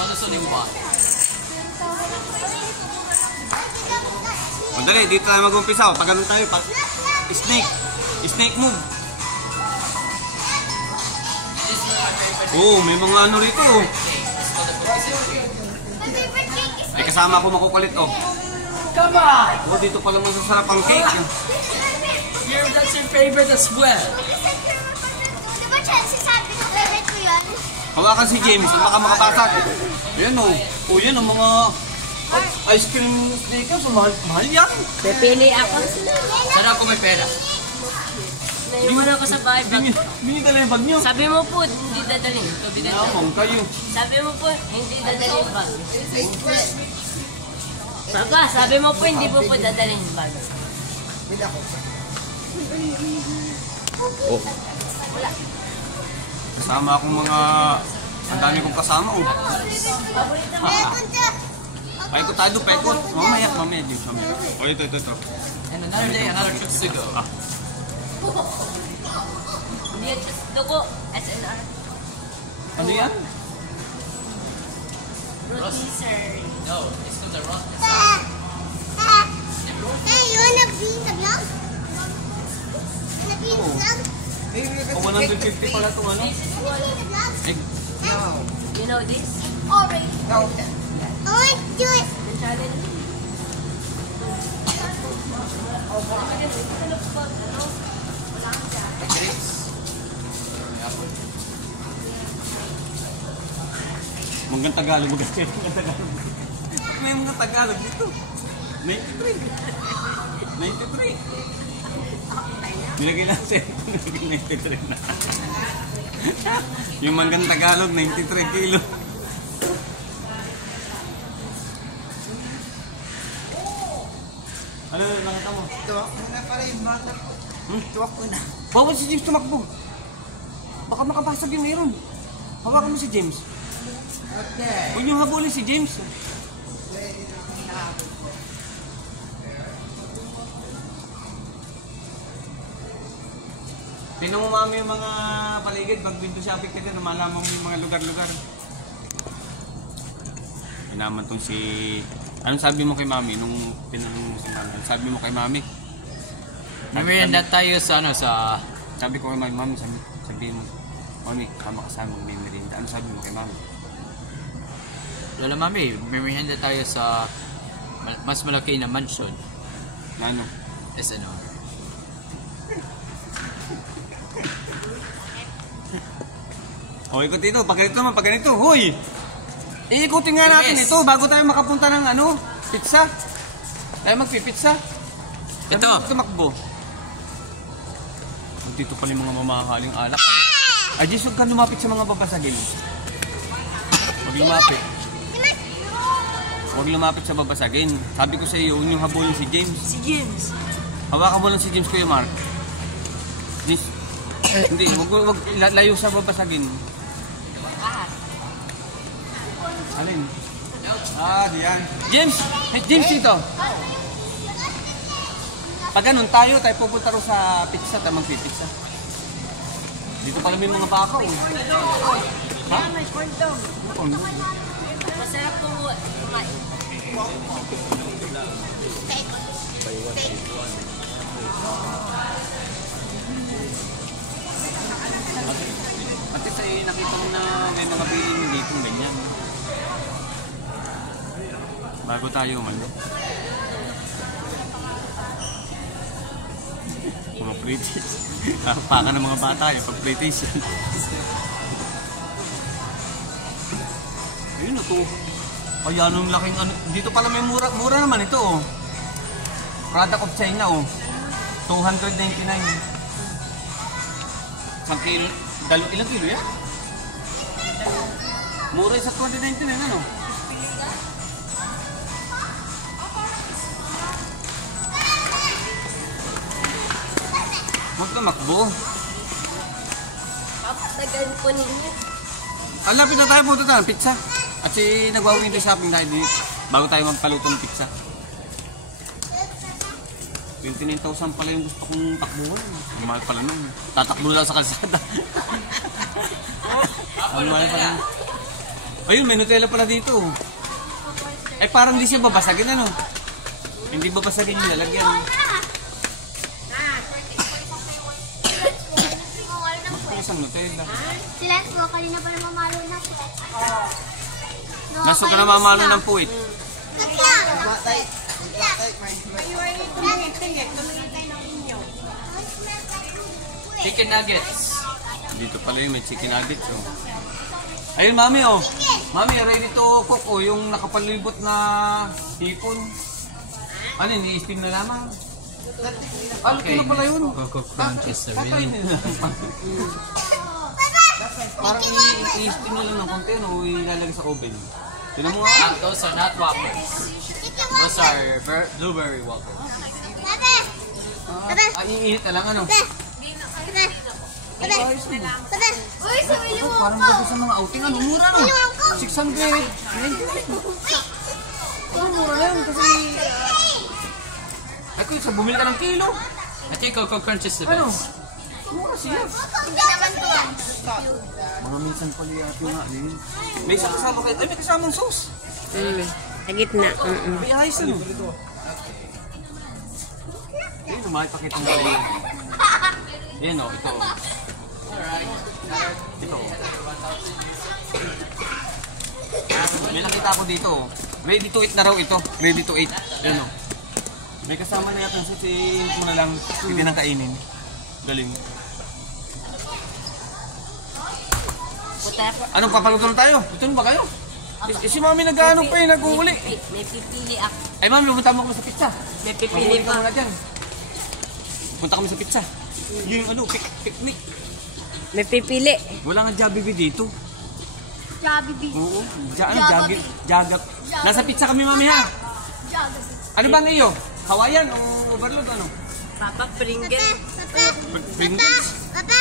Panasonic watch. Madali, dito tayo mag-umpisa. Pag ganun tayo, snake. Snake move. Oh, may mga ano rito. Ay, kasama ako makukulit, oh. Come on! Oh, dito pala masasarap ang cake. Here, that's your favorite as well. Diba, Chelsea, sabi ko favorite ko yun? Hawakan si James, baka makapasok. Ayan, oh. Oh, yan, ang mga ice cream sneakers. Mahal yan. Pipili ako. Sana ako may pera. Naiwan ako sa bahay. Binidala yung bag nyo. Sabi mo po, hindi dadalhin. Namang kayo. Sabi mo po, hindi dadalhin yung bag. Papa, sabi mo po, hindi po dadalhin yung bag. Oh. Kasama akong mga... Ang dami kong kasama, oh. Paikot tayo doon, paikot. Mamaya, James, mamaya. Oh, ito. And another day, another trip to go. Hindi yan just dugo. SNR. Ano yan? Rotisserie. No, it's still the rock. Hey, you wanna be in the vlog? Wanna be in the vlog? Oh, 150 pala itong ano? Wanna be in the vlog? You know this? Already. No. I want to do it. The challenge? Manggang Tagalog, May mga Tagalog dito. 93. 93. Nilagay lang siya. 93 na. Yung manggang Tagalog, 93 kilo. Ano nakita mo? Tuwak mo na pala yung bata ko. Tuwak mo na. Bawal si James tumakbo. Baka makabasag yung meron. Hawakan mo si James. Okay. Huwag niyong habulin si James. Tingnan mo mami yung mga paligid. Pag window shopping ka dyan, malaman mo yung mga lugar-lugar. Pinaman tong si... Anong sabi mo kay mami nung pinanong mo si mami? Anong sabi mo kay mami? Merienda tayo sa ano, sa... Sabi ko kay mami, sabihin mo, Mami, kama kasama may merienda. Ano sabi mo kay mami? Lola Mami, merienda tayo sa mas malaki na mansion. Ano? SNR. O, ikot dito. Pag ganito naman, pag ganito. Hoy! Iikutin nga natin Yes. ito bago tayo makapunta ng ano, pizza. Tayo magpipizza. Ito. Tumakbo. Dito pala yung mga mamahaling alak. Ay, Jesus, huwag ka lumapit sa mga babasagin. Huwag lumapit. Huwag lumapit sa babasagin. Sabi ko sa iyo, huwag niyong habulin si James. Si James. Hawakan mo lang si James, Kuya Mark. James, hindi, huwag layo sa babasagin. Alin? Diyan. James! Hey, James dito! Pag ganun tayo pupunta rin sa pizza, tayo magpipizza. Dito pala may mga baka, oh. Ha? May corn dog. Corn dog. Masarap po kumain. At isa nakita mo na may mga bilin dito ganyan. Bago tayo umalis. Mga British. Paka ng mga bata yung pag British. Ayun na to. Ay, anong laking ano. Dito pala may mura naman ito, oh. Product of China, oh. 299. Isang kilo. Ilang kilo yan? Mura sa 299, ano? Huwag ka makbo. Papatagan ko ninyo. Lapit na tayo, punta tayo ng pizza. At si nagwa-window shopping tayo dito bago tayo magpaluto ng pizza. 29,000 pala yung gusto kong takbuhan. Ang mahal pala nun. Tatakbo lang sa kalsada. Ang mahal pala. Ayun, may Nutella pala dito. Eh, parang di siya babasagin, ano? Hindi babasagin yung lalagyan. Isang Nutella. Sila po, kanina pa na mamalo na po. Naso ka na mamalo ng puwit. Batay. Batay. Chicken nuggets. Dito pala yung may chicken nuggets, oh. Ayun, mami, oh. Mami, ready to cook, oh. Yung nakapalibot na hipon. Ano yun, i-steam na lamang. Okay, Ano pala yun? Coco Crunches na rin. Kakainin na. Parang i-steam na lang ng konti, ano, ilalagay sa oven. Tinan mo nga. Those are not waffles. Those are blueberry waffles. Iinit na lang, ano. Uy, sumili mo Parang bago sa mga outing, ano, mura, no? 600. Mura na yun, kasi... Ay, kung sa bumili ka ng kilo. I think Coco Crunch is the Ano? best. Mura siya. Hindi naman to. Mga minsan pala yata nga, eh. May isang kasama kayo. Ay, may kasamang sauce. Sa gitna. May ayos, ano? Ayun, makipakita mo kayo. Yan, oh, ito. Ito. May nakita ako dito. Ready to eat na raw ito. Ready to eat. Yan, oh. May kasama na yata si mo na lang hindi nang kainin. Galing. Anong papaluto na tayo? Ito na ba kayo? Si mami nag-ano pa eh, nag-uuli. May pipili ako. Ay mami, lumunta mo kami sa pizza. May pipili Pili ka pa. muna dyan. Punta kami sa pizza. Yung ano, picnic. May pipili. Wala nga Jollibee dito. Jollibee. Oo. Jagap. Nasa pizza kami mami ha. Ano ba ngayon? Hawaiian o overload ano? Papa Pringles. Papa. Pringles? Papa.